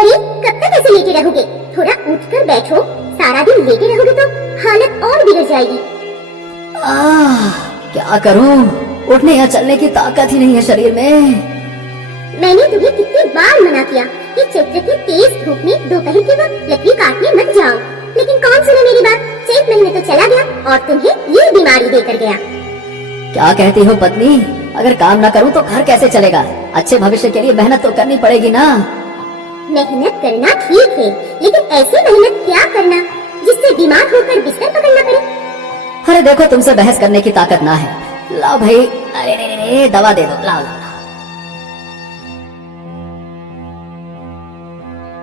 अरे कब तक ऐसे लेटे रहोगे? थोड़ा उठकर बैठो। सारा दिन लेटे रहोगे तो हालत और बिगड़ जाएगी। क्या करूं, उठने या चलने की ताकत ही नहीं है शरीर में। मैंने तुम्हें कितनी बार मना किया कि चैत्र की तेज धूप में दोपहर के वक्त लकड़ी काटने मत जाओ, लेकिन कौन सुने मेरी बात। चैत महीने तो चला गया और तुम्हें ये बीमारी देकर गया। क्या कहती हो पत्नी, अगर काम न करूं तो घर कैसे चलेगा? अच्छे भविष्य के लिए मेहनत तो करनी पड़ेगी ना। मेहनत करना ठीक है, लेकिन ऐसी मेहनत क्या करना जिससे बीमार होकर बिस्तर पकड़ना पड़े। अरे देखो, तुमसे बहस करने की ताकत ना है। लाओ भाई, अरे दवा दे दो, लाओ लाओ।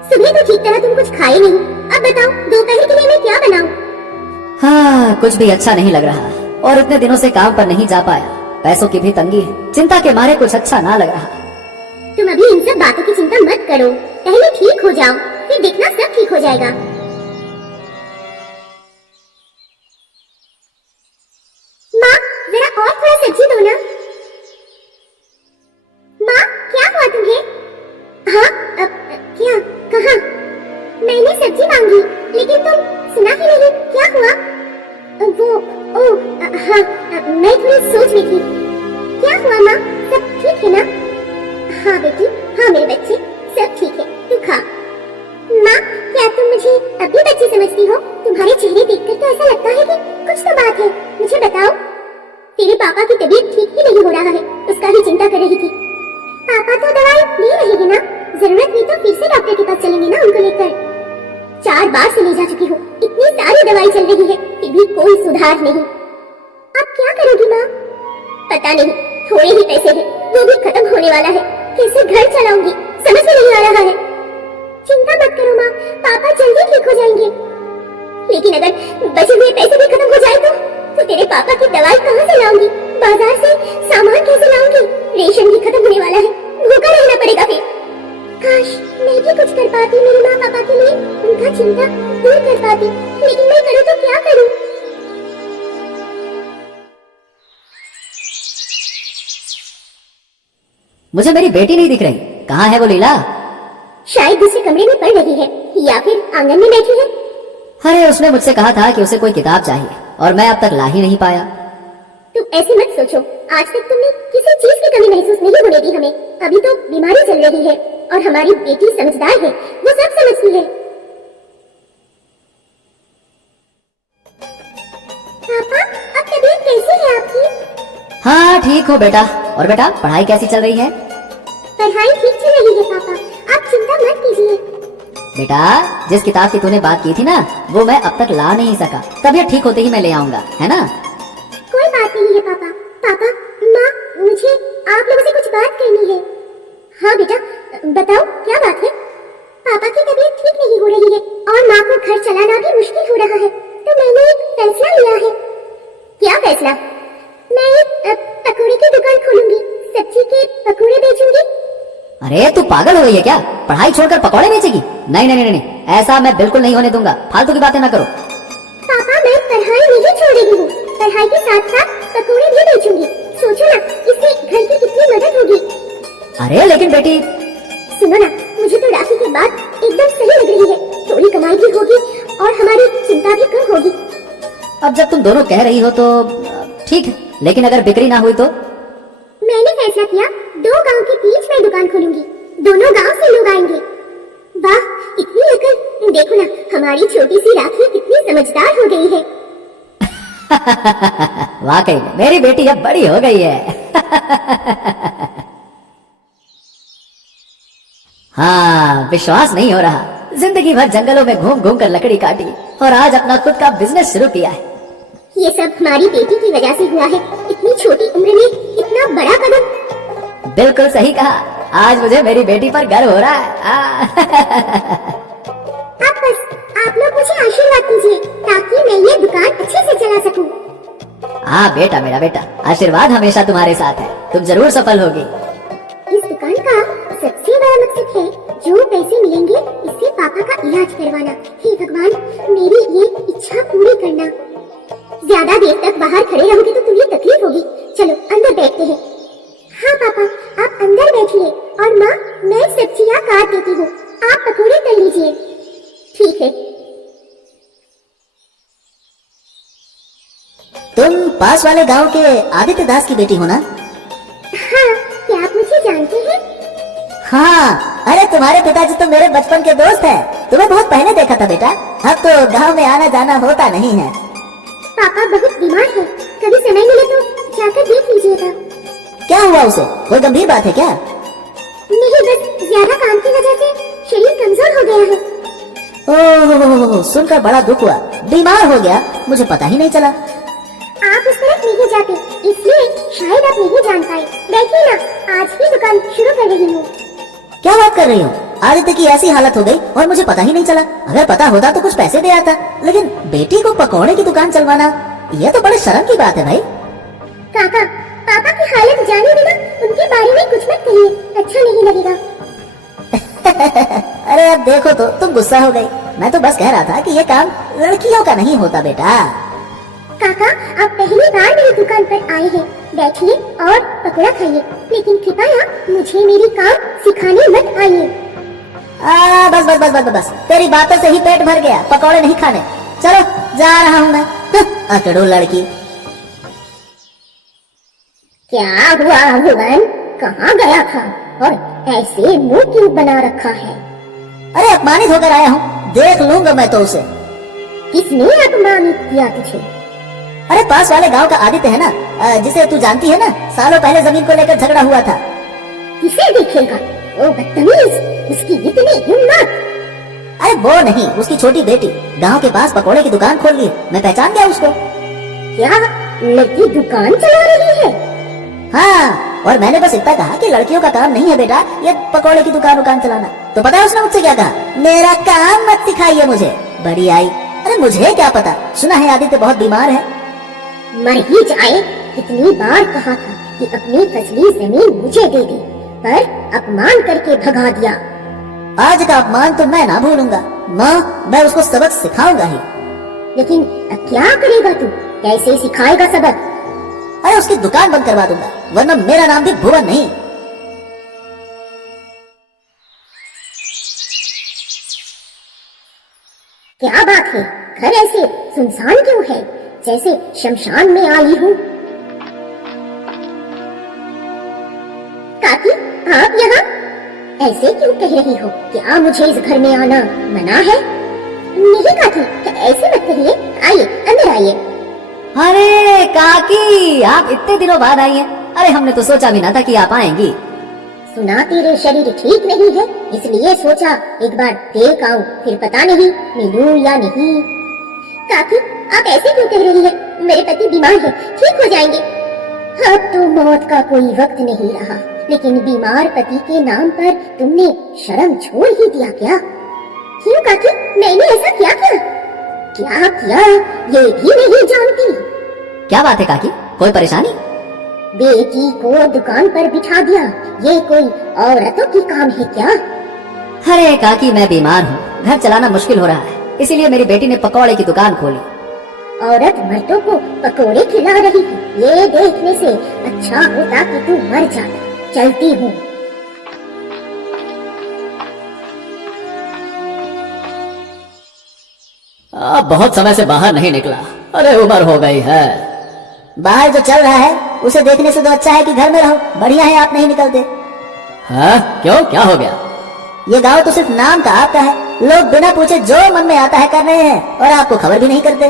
सुबह तो ठीक तरह तुम कुछ खाए नहीं, अब बताओ दोपहर के लिए मैं क्या बनाऊं? हाँ, कुछ भी अच्छा नहीं लग रहा और इतने दिनों से काम पर नहीं जा पाया। पैसों की भी तंगी है, चिंता के मारे कुछ अच्छा ना लग रहा। तुम अभी इन सब बातों की चिंता मत करो, पहले ठीक हो जाओ, फिर देखना सब ठीक हो जाएगा। माँ, जरा और थोड़ा सब्जी दो ना। माँ, क्या हुआ तुम्हें? हाँ, क्या? कहाँ? मैंने सब्जी मांगी, लेकिन तुम सुना ही नहीं। क्या हुआ? हाँ, मैं थोड़ी सोच में थी। क्या हुआ माँ, सब ठीक है ना? हाँ बेटी, हाँ मेरे बच्चे, सब ठीक है, तू खा। माँ, क्या तुम मुझे अब भी बच्ची समझती हो? तुम्हारे चेहरे देखकर तो ऐसा लगता है कि कुछ तो बात है। मुझे बताओ, तेरे पापा की तबीयत ठीक ही नहीं हो रहा है, उसका ही चिंता कर रही थी। पापा तो दवाई ले रहे हैं ना, जरूरत हुई तो फिर से डॉक्टर के पास चलेंगे ना उनको लेकर। 4 बार से ले जा चुकी हूँ, इतनी सारी दवाई चल रही है, फिर भी कोई सुधार नहीं। अब क्या करोगी माँ? पता नहीं, थोड़े ही पैसे हैं, वो भी खत्म होने वाला है। कैसे घर चलाऊंगी, समझ में नहीं आ रहा है। चिंता मत करो माँ, पापा जल्दी ठीक हो जाएंगे। लेकिन अगर बचे हुए पैसे भी खत्म हो जाए तो तेरे पापा की दवाई कहाँ से लाऊंगी? बाजार से सामान कैसे लाऊंगी? रेशन भी खत्म होने वाला है, भूखा रहना पड़ेगा फिर। काश मैं भी कुछ कर पाती मेरे माँ पापा के लिए, उनका चिंता दूर कर पाती, लेकिन मैं करूँ तो क्या करूँ? मुझे मेरी बेटी नहीं दिख रही, कहाँ है वो लीला? शायद दूसरे कमरे में पढ़ रही है या फिर आंगन में बैठी है। अरे उसने मुझसे कहा था कि उसे कोई किताब चाहिए और मैं अब तक ला ही नहीं पाया। तुम ऐसे मत सोचो, आज तक तुमने किसी चीज की कमी महसूस नहीं होने दी हमें। अभी तो बीमारी चल रही है और हमारी बेटी समझदार है, वो सब समझती है। पापा, अब तबीयत कैसी है आपकी? हाँ ठीक हो बेटा। और बेटा, पढ़ाई कैसी चल रही है? पढ़ाई ठीक चल रही है पापा, आप चिंता मत कीजिए। बेटा, जिस किताब की तूने बात की थी ना, वो मैं अब तक ला नहीं सका। तबीयत ठीक होते ही मैं ले आऊंगा, है ना? कोई बात नहीं है पापा। पापा, माँ, मुझे आप लोगों से कुछ बात करनी है। हाँ बेटा, बताओ क्या बात है? पापा की तबीयत ठीक नहीं हो रही है और माँ को घर चलाना भी मुश्किल हो रहा है, तो मैंने एक फैसला लिया है। क्या फैसला? मैं एक पकौड़े की दुकान खोलूंगी, सब्जी के पकौड़े बेचूंगी। अरे तू पागल हो गई है क्या? पढ़ाई छोड़कर पकौड़े बेचेगी? नहीं नहीं नहीं, ऐसा मैं बिल्कुल नहीं होने दूंगा। फालतू की बातें ना करो। पापा, मैं पढ़ाई नहीं छोड़ रही हूँ, पढ़ाई के साथ साथ पकौड़े भी बेचूंगी। सोचो ना, इससे घर की कितनी मदद होगी। अरे लेकिन बेटी, सुनो ना, मुझे तो राखी की बात एकदम सही लग रही है। थोड़ी कमाई भी होगी और हमारी चिंता भी कम होगी। अब जब तुम दोनों कह रही हो तो ठीक है, लेकिन अगर बिक्री ना हुई तो? मैंने फैसला किया, 2 गांव के बीच में दुकान खोलूंगी, दोनों गांव से लोग आएंगे। वाह, इतनी अकल! देखो ना, हमारी छोटी सी राखी कितनी समझदार हो गई है। वाकई में मेरी बेटी अब बड़ी हो गई है। हाँ, विश्वास नहीं हो रहा। जिंदगी भर जंगलों में घूम घूम कर लकड़ी काटी और आज अपना खुद का बिजनेस शुरू किया है। ये सब हमारी बेटी की वजह से हुआ है। इतनी छोटी उम्र में इतना बड़ा कदम। बिल्कुल सही कहा, आज मुझे मेरी बेटी पर गर्व हो रहा है। अब बस आप लोग मुझे आशीर्वाद कीजिए ताकि मैं ये दुकान अच्छे से चला सकूं। हाँ बेटा, मेरा बेटा, आशीर्वाद हमेशा तुम्हारे साथ है, तुम जरूर सफल होगी। इस दुकान का सबसे बड़ा मकसद है जो पैसे मिलेंगे इससे पापा का इलाज करवाना। हे भगवान, मेरी ये इच्छा पूरी करना। ज्यादा देर तक बाहर खड़े रहोगे तो तुम्हें तकलीफ होगी, चलो अंदर बैठते हैं। हाँ पापा, आप अंदर बैठिए और माँ, मैं सब्जियाँ काट देती हूँ। आप पकौड़े तल लीजिए। ठीक है। तुम पास वाले गांव के आदित्य दास की बेटी हो ना? हाँ, क्या आप मुझे जानते हैं? हाँ, अरे तुम्हारे पिताजी तो मेरे बचपन के दोस्त हैं। तुम्हें बहुत पहले देखा था बेटा। अब तो गांव में आना जाना होता नहीं है। पापा बहुत बीमार है, कभी समय मिले तो जाकर देख लीजिएगा। क्या हुआ उसे? कोई गंभीर बात है क्या? नहीं, बस ज्यादा काम की वजह से शरीर कमजोर हो गया है। ओह, सुनकर बड़ा दुख हुआ। बीमार हो गया, मुझे पता ही नहीं चला। आप उस तरफ नहीं जाते, इसलिए शायद आप नहीं जान पाए। बैठिए ना, आज ही दुकान शुरू कर रही हूँ। क्या बात कर रही हो? आदित्य की ऐसी हालत हो गई और मुझे पता ही नहीं चला। अगर पता होता तो कुछ पैसे दे आता, लेकिन बेटी को पकौड़े की दुकान चलवाना, यह तो बड़े शर्म की बात है भाई। काका, पापा की हालत जाने बिना उनके बारे में कुछ मत कहिए, अच्छा नहीं लगेगा। अरे अब देखो तो तुम गुस्सा हो गई। मैं तो बस कह रहा था कि ये काम लड़कियों का नहीं होता बेटा। काका, आप पहली बार मेरी दुकान पर आए हैं, बैठिए और पकौड़ा खाइए, लेकिन कृपया मुझे मेरी काम सिखाने मत आइए। बस बस बस बस बस, तेरी बातों से ही पेट भर गया, पकौड़े नहीं खाने। चलो जा रहा हूँ मैं। अकड़ू लड़की। क्या हुआ भुवन, कहाँ गया था और ऐसे मुंह क्यों बना रखा है? अरे अपमानित होकर आया हूँ, देख लूंगा मैं तो उसे। किसने अपमानित किया तुझे? अरे पास वाले गांव का आदित्य है ना, जिसे तू जानती है ना, सालों पहले जमीन को लेकर झगड़ा हुआ था। किसे देखेगा वो बदतमीज, उसकी इतनी हिम्मत। अरे वो नहीं, उसकी छोटी बेटी गांव के पास पकौड़े की दुकान खोल ली। मैं पहचान गया उसको। क्या लड़की दुकान चला रही है? हाँ, और मैंने बस इतना कहा कि लड़कियों का काम नहीं है बेटा ये पकौड़े की दुकान चलाना। तो पता है उसने मुझसे क्या कहा? मेरा काम मत सिखाइए मुझे। बड़ी आई। अरे मुझे क्या पता, सुना है आदित्य बहुत बीमार है। मर ही जाए, कितनी बार कहा था कि अपनी फसली जमीन मुझे दे दी, पर अपमान करके भगा दिया। आज का अपमान तो मैं ना भूलूंगा माँ, मैं उसको सबक सिखाऊंगा ही। लेकिन अब क्या करेगा तू? कैसे सिखाएगा सबक? अरे उसकी दुकान बंद करवा दूंगा, वरना मेरा नाम भी भुवन नहीं। क्या बात है, घर ऐसे सुनसान क्यों है, जैसे शमशान में आई हूँ? काकी, आप यहाँ ऐसे क्यों कह रही हो? क्या मुझे इस घर में आना मना है? नहीं काकी, ऐसे मत कहिए। आइए, अंदर आइए। अरे काकी, आप इतने दिनों बाद आई हैं। अरे हमने तो सोचा भी ना था कि आप आएंगी। सुना तेरे शरीर ठीक नहीं है, इसलिए सोचा एक बार देख आऊं, फिर पता नहीं मिलूं या नहीं। काकी, आप ऐसे क्यों कह रही है? मेरे पति बीमार है, ठीक हो जाएंगे। अब तो मौत का कोई वक्त नहीं रहा, लेकिन बीमार पति के नाम पर तुमने शर्म छोड़ ही दिया क्या? क्यों काकी, मैंने ऐसा क्या किया? क्या किया ये भी नहीं जानती। क्या बात है काकी, कोई परेशानी? बेटी को दुकान पर बिठा दिया, ये कोई औरतों की काम है क्या? अरे काकी, मैं बीमार हूँ, घर चलाना मुश्किल हो रहा है, इसीलिए मेरी बेटी ने पकौड़े की दुकान खोली। औरत मर्दों को पकोड़े खिला रही है, ये देखने से अच्छा होता कि तू मर जाता। चलती हूँ। बहुत समय से बाहर नहीं निकला, अरे उम्र हो गई है। बाहर जो चल रहा है उसे देखने से तो अच्छा है कि घर में रहो। बढ़िया है आप नहीं निकलते। हाँ, क्यों, क्या हो गया? ये गांव तो सिर्फ नाम का आपका है, लोग बिना पूछे जो मन में आता है कर रहे हैं और आपको खबर भी नहीं करते।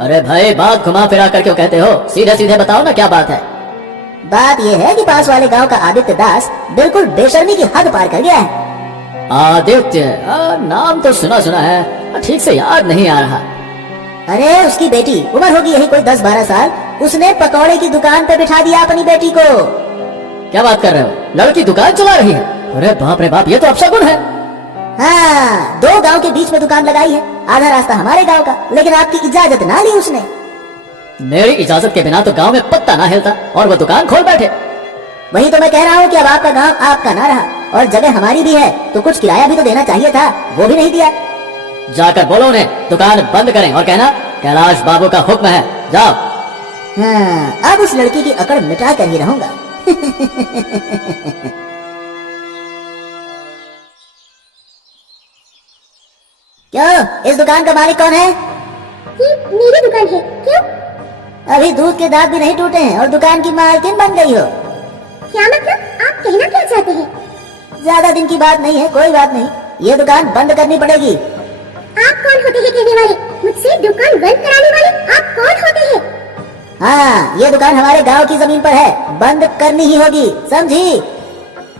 अरे भाई, बात घुमा फिरा कर क्यों कहते हो? सीधे सीधे बताओ ना, क्या बात है? बात ये है कि पास वाले गांव का आदित्य दास बिल्कुल बेशर्मी की हद पार कर गया है। आदित्य? नाम तो सुना सुना है, ठीक से याद नहीं आ रहा। अरे उसकी बेटी, उम्र होगी यही कोई 10-12 साल, उसने पकौड़े की दुकान पे बिठा दिया अपनी बेटी को। क्या बात कर रहे हो? लड़की दुकान चला रही है? अरे बाप रे बाप, ये तो अपशगुन है। हाँ, 2 गांव के बीच में दुकान लगाई है, आधा रास्ता हमारे गांव का, लेकिन आपकी इजाजत ना ली उसने। मेरी इजाजत के बिना तो गांव में पत्ता ना हिलता और वो दुकान खोल बैठे। वही तो मैं कह रहा हूँ कि अब आपका गांव आपका ना रहा और जगह हमारी भी है, तो कुछ किराया भी तो देना चाहिए था, वो भी नहीं दिया। जाकर बोलो उन्हें दुकान बंद करें और कहना कैलाश बाबू का हुक्म है, जाओ। हाँ, अब उस लड़की की अकड़ मिटा कर ही रहूंगा। क्यों, इस दुकान का मालिक कौन है? ये मेरी दुकान है। क्यों? अभी दूध के दांत भी नहीं टूटे हैं और दुकान की मालकिन बन गई हो। क्या मतलब? आप कहना क्या चाहते हैं? ज्यादा दिन की बात नहीं है, कोई बात नहीं, ये दुकान बंद करनी पड़ेगी। आप कौन होते हैं कहने वाले? मुझसे दुकान बंद कराने वाले आप कौन होते हैं? हाँ, ये दुकान हमारे गांव की जमीन पर है, बंद करनी ही होगी, समझी?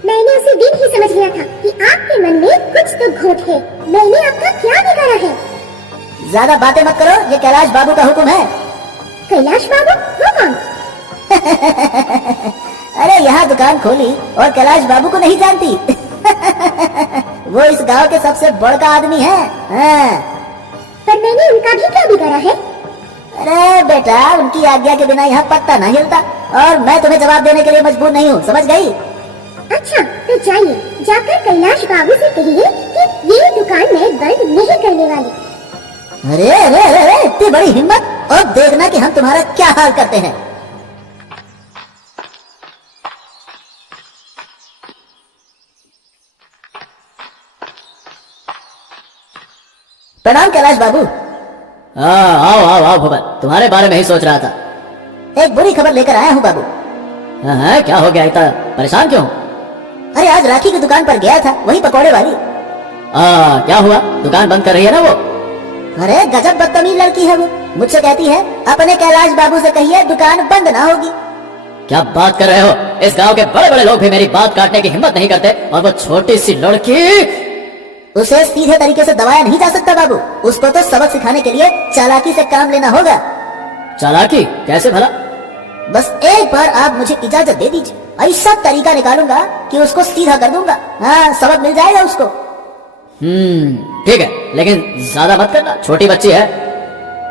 मैंने उसी दिन ही समझ लिया था कि आपके मन में कुछ तो खोट है। मैंने आपका क्या बिगाड़ा है? ज्यादा बातें मत करो, ये कैलाश बाबू का हुक्म है। कैलाश बाबू? वो कौन? अरे यहाँ दुकान खोली और कैलाश बाबू को नहीं जानती? वो इस गांव के सबसे बड़का आदमी है। हाँ। पर मैंने उनका भी क्या बिगाड़ा है? अरे बेटा, उनकी आज्ञा के बिना यहाँ पत्ता नहीं हिलता और मैं तुम्हें जवाब देने के लिए मजबूर नहीं हूँ, समझ गई? अच्छा, तो जाइए, जाकर कैलाश बाबू से कहिए कि ये दुकान मैं बंद नहीं करने वाली। अरे अरे अरे अरे, इतनी बड़ी हिम्मत! और देखना कि हम तुम्हारा क्या हाल करते हैं। प्रणाम कैलाश बाबू। आओ आओ आओ भूपत, तुम्हारे बारे में ही सोच रहा था। एक बुरी खबर लेकर आया हूँ बाबू। हाँ, क्या हो गया, इतना परेशान क्यों? अरे आज राखी की दुकान पर गया था, वही पकौड़े वाली। क्या हुआ? दुकान बंद कर रही है ना वो? अरे गजब बदतमीज लड़की है वो। मुझसे कहती है अपने कैलाश बाबू से कहिए दुकान बंद ना होगी। क्या बात कर रहे हो? इस गांव के बड़े बड़े लोग भी मेरी बात काटने की हिम्मत नहीं करते और वो छोटी सी लड़की? उसे सीधे तरीके से दबाया नहीं जा सकता बाबू, उसको तो सबक सिखाने के लिए चालाकी से काम लेना होगा। चालाकी? कैसे भला? बस एक बार आप मुझे इजाजत दे दीजिए, ऐसा तरीका निकालूंगा कि उसको सीधा कर दूंगा। हाँ, सबक मिल जाएगा उसको। ठीक है, लेकिन ज्यादा मत करना, छोटी बच्ची है।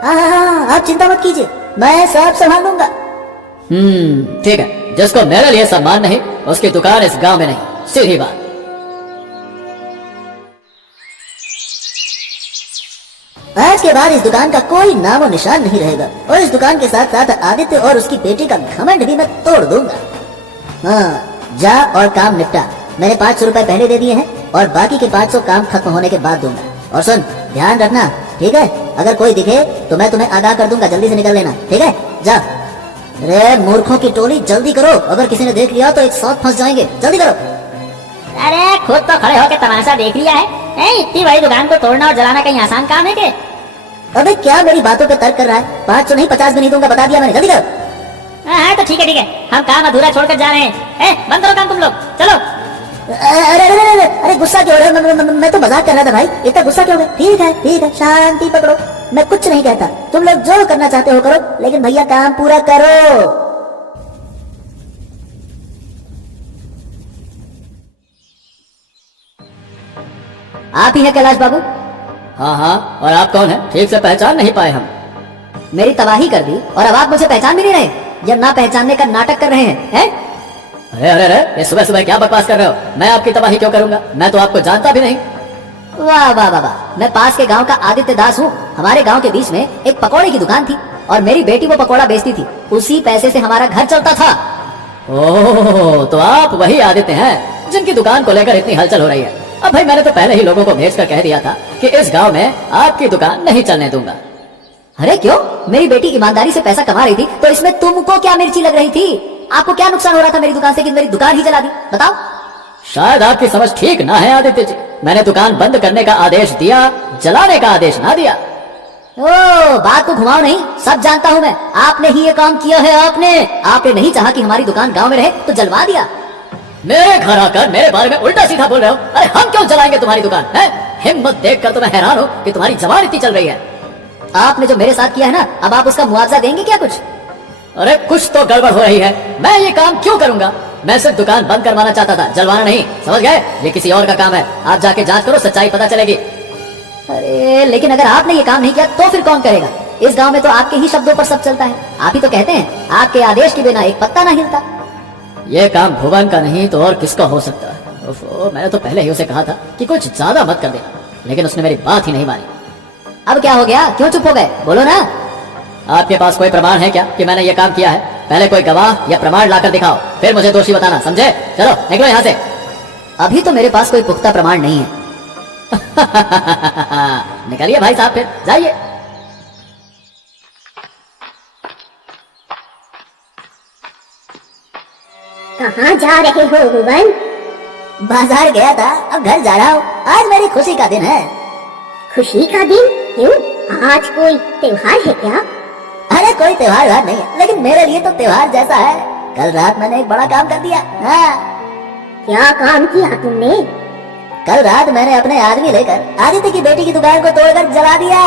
हाँ, आप चिंता मत कीजिए, मैं सब संभाल लूंगा। ठीक है, जिसको मेरे लिए सम्मान नहीं उसकी दुकान इस गांव में नहीं, सीधी बात। आज के बाद इस दुकान का कोई नामो निशान नहीं रहेगा और इस दुकान के साथ साथ आदित्य और उसकी बेटी का घमंड भी मैं तोड़ दूंगा। हाँ, जा और काम निपटा। मैंने 500 रुपए पहले दे दिए हैं और बाकी के 500 काम खत्म होने के बाद दूंगा। और सुन, ध्यान रखना, ठीक है? अगर कोई दिखे तो मैं तुम्हें आगाह कर दूंगा, जल्दी से निकल लेना, ठीक है? जा। अरे मूर्खों की टोली, जल्दी करो, अगर किसी ने देख लिया तो एक साथ फंस जाएंगे, जल्दी करो। अरे खुद तो खड़े होकर तमाशा देख लिया है। इतनी बड़ी दुकान को तोड़ना और जलाना कहीं आसान काम है क्या? अबे क्या मेरी बातों पे तर्क कर रहा है? 500 नहीं 50 भी नहीं दूंगा, बता दिया मैंने, जल्दी करो। हाँ तो ठीक है, हम काम अधूरा छोड़कर जा रहे हैं। बंद करो काम तुम लोग, चलो। अरे अरे अरे अरे, गुस्सा क्यों हो रहे हो? मैं तो मजाक कर रहा था भाई, इतना गुस्सा क्यों हो गया? ठीक है, शांति पकड़ो, मैं कुछ नहीं कहता, तुम लोग जो करना चाहते हो करो, लेकिन भैया काम पूरा करो। आप ही हैं कैलाश बाबू? हाँ, और आप कौन हैं? ठीक से पहचान नहीं पाए हम। मेरी तबाही कर दी और अब आप मुझे पहचान भी नहीं रहे, या ना पहचानने का नाटक कर रहे हैं? अरे अरे अरे, ये सुबह सुबह क्या बकवास कर रहे हो? मैं आपकी तबाही क्यों करूंगा? मैं तो आपको जानता भी नहीं। वाह वाह वाह वाह, मैं पास के गांव का आदित्य दास हूँ। हमारे गांव के बीच में एक पकौड़े की दुकान थी और मेरी बेटी वो पकौड़ा बेचती थी, उसी पैसे से हमारा घर चलता था। ओह, तो आप वही आदित्य हैं जिनकी दुकान को लेकर इतनी हलचल हो रही है। अब भाई, मैंने तो पहले ही लोगों को भेजकर कह दिया था कि इस गांव में आपकी दुकान नहीं चलने दूंगा। अरे क्यों? मेरी बेटी ईमानदारी से पैसा कमा रही थी, तो इसमें तुमको क्या मिर्ची लग रही थी? आपको क्या नुकसान हो रहा था मेरी दुकान से कि मेरी दुकान ही जला दी? बताओ। शायद आपकी समझ ठीक ना है आदित्य जी, मैंने दुकान बंद करने का आदेश दिया, जलाने का आदेश ना दिया। ओ, बात को घुमाओ नहीं, सब जानता हूँ मैं। आपने ही ये काम किया है। आपने नहीं चाहा कि हमारी दुकान गांव में रहे तो जलवा दिया। मेरे घर आकर मेरे बारे में उल्टा सीधा बोल रहे हो? अरे हम क्यों जलाएंगे तुम्हारी दुकान? है हिम्मत देखकर तो मैं हैरान हूँ कि तुम्हारी जबान इतनी चल रही है। आपने जो मेरे साथ किया है ना, अब आप उसका मुआवजा देंगे क्या कुछ? अरे कुछ तो गड़बड़ हो रही है, मैं ये काम क्यों करूंगा? मैं सिर्फ दुकान बंद करवाना चाहता था, जलवाना नहीं, समझ गए? ये किसी और का काम है, आप जाके जांच करो, सच्चाई पता चलेगी। अरे लेकिन अगर आपने ये काम नहीं किया तो फिर कौन करेगा? इस गांव में तो आपके ही शब्दों पर सब चलता है। आप ही तो कहते हैं आपके आदेश के बिना एक पत्ता ना हिलता। ये काम भुवन का नहीं तो और किसका हो सकता है? ओफो, मैंने तो पहले ही उसे कहा था कि कुछ ज्यादा मत कर देना, लेकिन उसने मेरी बात ही नहीं मानी। अब क्या हो गया? क्यों चुप हो गए? बोलो ना। आपके पास कोई प्रमाण है क्या कि मैंने ये काम किया है? पहले कोई गवाह या प्रमाण लाकर दिखाओ, फिर मुझे दोषी बताना, समझे? चलो निकलो यहाँ से। अभी तो मेरे पास कोई पुख्ता प्रमाण नहीं है। निकलिए भाई साहब, फिर जाइए। कहाँ जा रहे हो भुवन? बाजार गया था, अब घर जा रहा हूँ। आज मेरी खुशी का दिन है। खुशी का दिन? क्यों? आज कोई त्योहार है क्या? अरे कोई त्योहार नहीं है, लेकिन मेरे लिए तो त्योहार जैसा है। कल रात मैंने एक बड़ा काम कर दिया। हाँ। क्या काम किया तुमने? कल रात मैंने अपने आदमी लेकर आदित्य की बेटी की दुकान को तोड़कर जला दिया।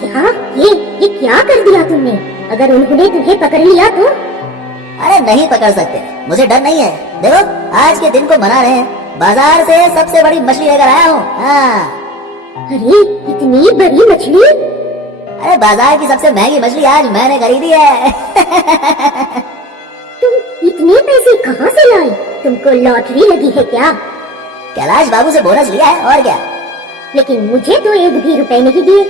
क्या? ये क्या कर दिया तुमने? अगर उन्होंने तुम्हें पकड़ लिया तो? अरे नहीं पकड़ सकते, मुझे डर नहीं है। देखो आज के दिन को मना रहे हैं। बाजार से सबसे बड़ी मछली लेकर आया हूँ। हाँ। अरे इतनी बड़ी मछली? अरे बाजार की सबसे महंगी मछली आज मैंने खरीदी है। तुम इतने पैसे कहाँ से लाए? तुमको लॉटरी लगी है क्या? कैलाश बाबू से बोनस लिया है, और क्या। लेकिन मुझे तो 1 भी रुपए नहीं दिए।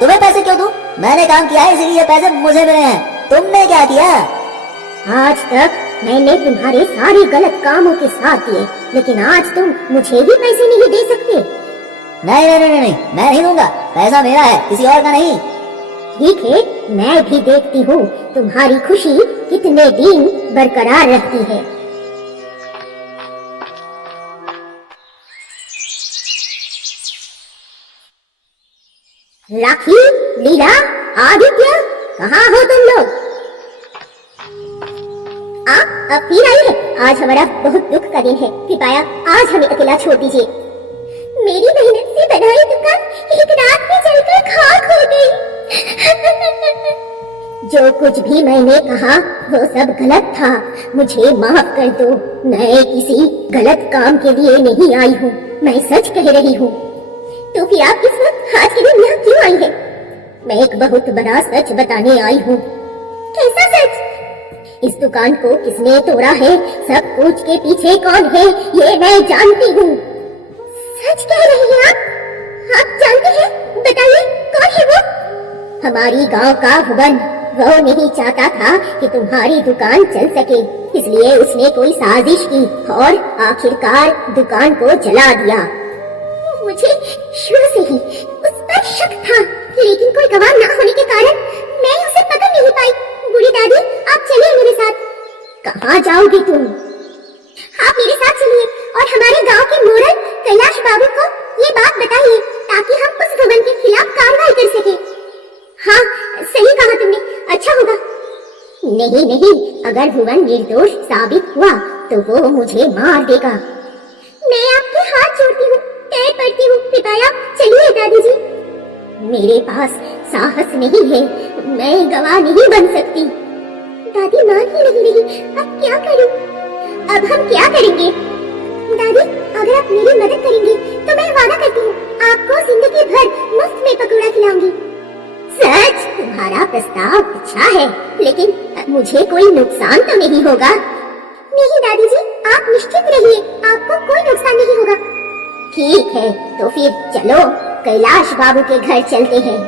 तुम्हें पैसे क्यों दूं? मैंने काम किया है, इसीलिए पैसे मुझे मिले हैं। तुमने क्या किया? आज तक मैंने तुम्हारे सारे गलत कामों के साथ दिए, लेकिन आज तुम मुझे भी पैसे नहीं दे सकते। नहीं नहीं नहीं नहीं, मैं नहीं दूंगा। पैसा मेरा है, किसी और का नहीं। ठीक है, मैं भी देखती हूँ तुम्हारी खुशी कितने दिन बरकरार रहती है। राखी, लीला, आदित्य, कहाँ हो तुम लोग? अब फिर आई है। आज हमारा बहुत दुख का दिन है। कृपया आज हमें अकेला छोड़ दीजिए। मेरी मेहनत से बनाई दुकान एक रात में जलकर खाक हो गई। जो कुछ भी मैंने कहा वो सब गलत था। मुझे माफ कर दो। मैं किसी गलत काम के लिए नहीं आई हूँ, मैं सच कह रही हूँ। तो फिर आप इस वक्त आज के दिन यहाँ क्यों आई है? मैं एक बहुत बड़ा सच बताने आई हूँ। कैसा सच? इस दुकान को किसने तोड़ा है, सब कुछ के पीछे कौन है, ये मैं जानती हूँ। सच कह रही हैं आप? आप जानते हैं? बताइए कौन है वो? हमारी गांव का भुवन। वो नहीं चाहता था कि तुम्हारी दुकान चल सके, इसलिए उसने कोई साजिश की और आखिरकार दुकान को जला दिया। मुझे शुरू से ही उस पर शक था, लेकिन कोई गवाह न होने के कारण मैं उसे पकड़ नहीं पाई। बूढ़ी दादी, आप चलिए मेरे साथ। कहाँ जाओगी तुम? आप मेरे साथ चलिए और हमारे गांव के मोरल कैलाश बाबू को ये बात बताइए, ताकि हम उस भवन के खिलाफ कार्रवाई कर सके। हाँ, सही कहा तुमने, अच्छा होगा। नहीं नहीं, अगर भुवन निर्दोष साबित हुआ तो वो मुझे मार देगा। मैं आपके हाथ जोड़ती हूँ, पैर पड़ती हूँ, कृपया चलिए दादी जी। मेरे पास साहस नहीं है, मैं गवाह नहीं बन सकती। दादी मान ही नहीं रही, अब क्या करूं? अब हम क्या करेंगे? दादी, अगर आप मेरी मदद करेंगे तो मैं वादा करती हूँ आपको जिंदगी भर मुफ्त में पकौड़ा खिलाऊंगी। सच? तुम्हारा प्रस्ताव अच्छा है, लेकिन मुझे कोई नुकसान तो नहीं होगा? नहीं दादी जी, आप निश्चित रहिए, आपको कोई नुकसान नहीं होगा। ठीक है, तो फिर चलो कैलाश बाबू के घर चलते हैं।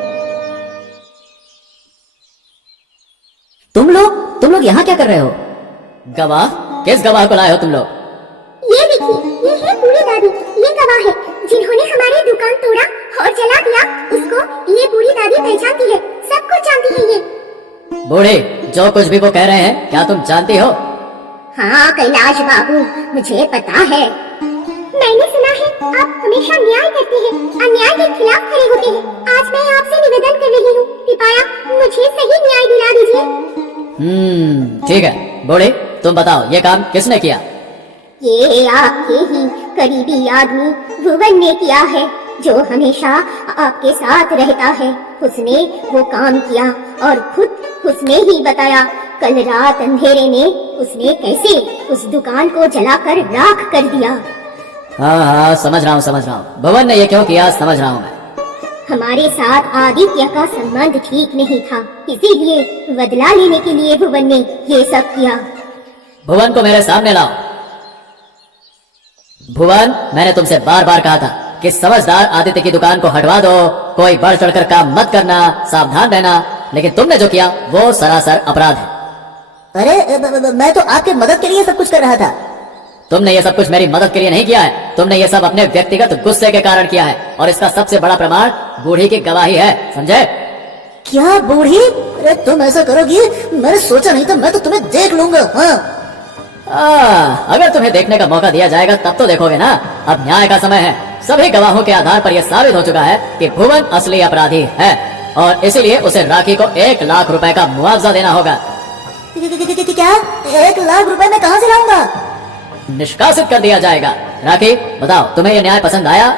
तुम लोग यहाँ क्या कर रहे हो? गवाह? किस गवाह को लाए हो तुम लोग? ये देखिए, ये है बूढ़ी दादी। ये गवाह है जिन्होंने हमारी दुकान तोड़ा और जला दिया। उसको ये बूढ़ी दादी पहचानती है, सब कुछ जानती है ये। बूढ़े, जो कुछ भी वो कह रहे हैं क्या तुम जानती हो? हाँ कैलाश बाबू, मुझे पता है। मैंने सुना है आप हमेशा न्याय करते हैं, अन्याय के खिलाफ खड़े होते हैं। आज मैं आपसे निवेदन कर रही हूँ, कृपया मुझे सही न्याय दिला दीजिए। ठीक है बूढ़े, तुम बताओ ये काम किसने किया? ये आपके ही करीबी आदमी भुवन ने किया है, जो हमेशा आपके साथ रहता है। उसने वो काम किया और खुद उसने ही बताया। कल रात अंधेरे में उसने कैसे उस दुकान को जलाकर राख कर दिया। हाँ, समझ रहा हूँ। भुवन ने ये क्यों किया समझ रहा हूँ मैं। हमारे साथ आदित्य का संबंध ठीक नहीं था, इसीलिए बदला लेने के लिए भुवन ने ये सब किया। भुवन को मेरे सामने लाओ। भुवन, मैंने तुमसे बार बार कहा था कि समझदार आदित्य की दुकान को हटवा दो, कोई बढ़ चढ़कर काम मत करना, सावधान रहना, लेकिन तुमने जो किया वो सरासर अपराध है। अरे मैं तो आपकी मदद के लिए सब कुछ कर रहा था। तुमने ये सब कुछ मेरी मदद के लिए नहीं किया है, तुमने ये सब अपने व्यक्तिगत गुस्से के कारण किया है, और इसका सबसे बड़ा प्रमाण बूढ़ी की गवाही है, समझे? क्या बूढ़ी? अरे तुम ऐसा करोगी? मैंने सोचा नहीं था, मैं तो तुम्हें देख लूंगा। हाँ, अगर तुम्हें देखने का मौका दिया जाएगा तब तो देखोगे ना। अब न्याय का समय है। सभी गवाहों के आधार पर यह साबित हो चुका है कि भुवन असली अपराधी है, और इसीलिए उसे राखी को 1 लाख रुपए का मुआवजा देना होगा। क्या 1 लाख रुपए मैं कहाँ से लाऊंगा? निष्कासित कर दिया जाएगा। राखी, बताओ तुम्हें यह न्याय पसंद आया?